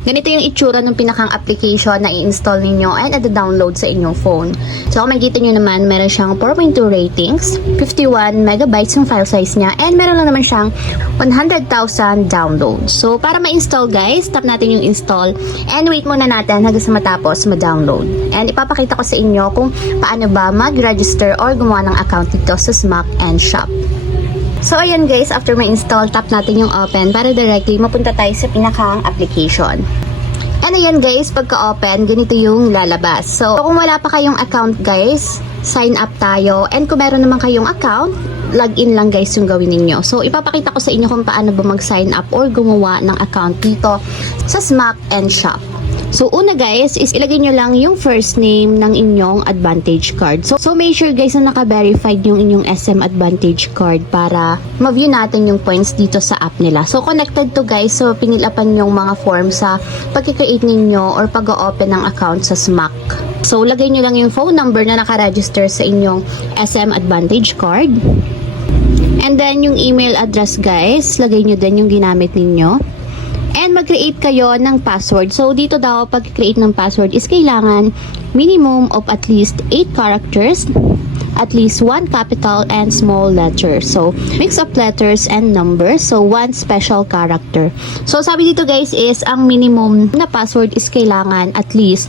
Ganito yung itsura ng pinakang application na i-install ninyo and i-download sa inyong phone. So kung makikita nyo naman, meron siyang 4.2 ratings, 51 megabytes yung file size niya, and meron lang naman siyang 100,000 downloads. So para ma-install guys, tap natin yung install and wait muna natin hanggang sa matapos ma-download. And ipapakita ko sa inyo kung paano ba mag-register or gumawa ng account dito sa SMAC and Shop. So ayan guys, after ma-install, tap natin yung open para directly mapunta tayo sa pinakang application. And ayan guys, pagka-open, ganito yung lalabas. So kung wala pa kayong account guys, sign up tayo. And kung meron naman kayong account, login lang guys yung gawin ninyo. So ipapakita ko sa inyo kung paano ba mag-sign up or gumawa ng account dito sa SMAC and Shop. So, una guys, is ilagay nyo lang yung first name ng inyong Advantage card. So make sure guys na naka-verified yung inyong SM Advantage card para ma-view natin yung points dito sa app nila. So, connected to guys, so pinilapan yung mga form sa pag-create ninyo or pag-open ng account sa SMAC. So, lagay nyo lang yung phone number na naka-register sa inyong SM Advantage card. And then, yung email address guys, lagay nyo din yung ginamit ninyo. And mag-create kayo ng password. So, dito daw, pag-create ng password is kailangan minimum of at least 8 characters, at least 1 capital and small letter. So, mix of letters and numbers. So, 1 special character. So, sabi dito guys is, ang minimum na password is kailangan at least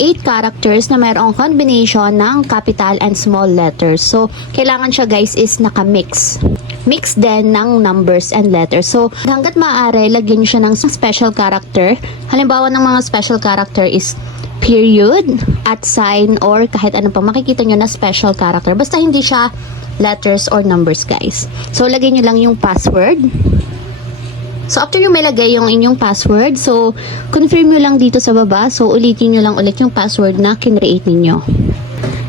8 characters na mayroong combination ng capital and small letters. So, kailangan siya guys is nakamix. Mix din ng numbers and letters. So, hanggat maaari, lagyan nyo siya ng special character. Halimbawa ng mga special character is period, at sign, or kahit ano pa makikita nyo na special character. Basta hindi siya letters or numbers guys. So, lagyan nyo lang yung password. So, after nyo may lagay yung inyong password, so, confirm nyo lang dito sa baba. So, ulitin nyo lang ulit yung password na kinreate ninyo.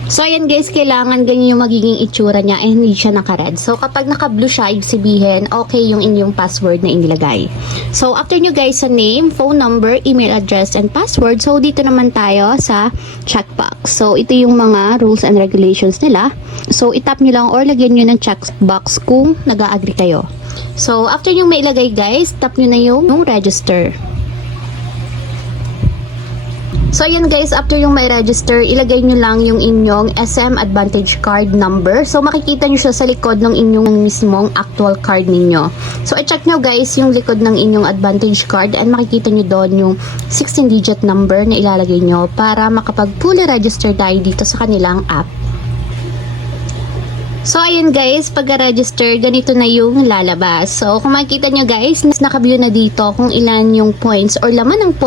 So, ayan guys, kailangan ganyan yung magiging itsura niya and hindi siya naka-red. So, kapag naka-blue siya, ibig sabihin, okay yung inyong password na inilagay. So, after nyo guys sa name, phone number, email address, and password, so dito naman tayo sa checkbox. So, ito yung mga rules and regulations nila. So, itap nyo lang or lagyan nyo ng checkbox kung nag-a-agree kayo. So, after nyo may ilagay guys, tap nyo na yung register. So, ayan guys, after yung may register, ilagay nyo lang yung inyong SM Advantage card number. So, makikita nyo siya sa likod ng inyong mismong actual card ninyo. So, i-check nyo guys yung likod ng inyong Advantage card and makikita nyo doon yung 16-digit number na ilalagay nyo para makapag-fully register tayo dito sa kanilang app. So, ayan guys, pagka-register, ganito na yung lalabas. So, kung makikita nyo guys, naka-view na dito kung ilan yung points or laman ng points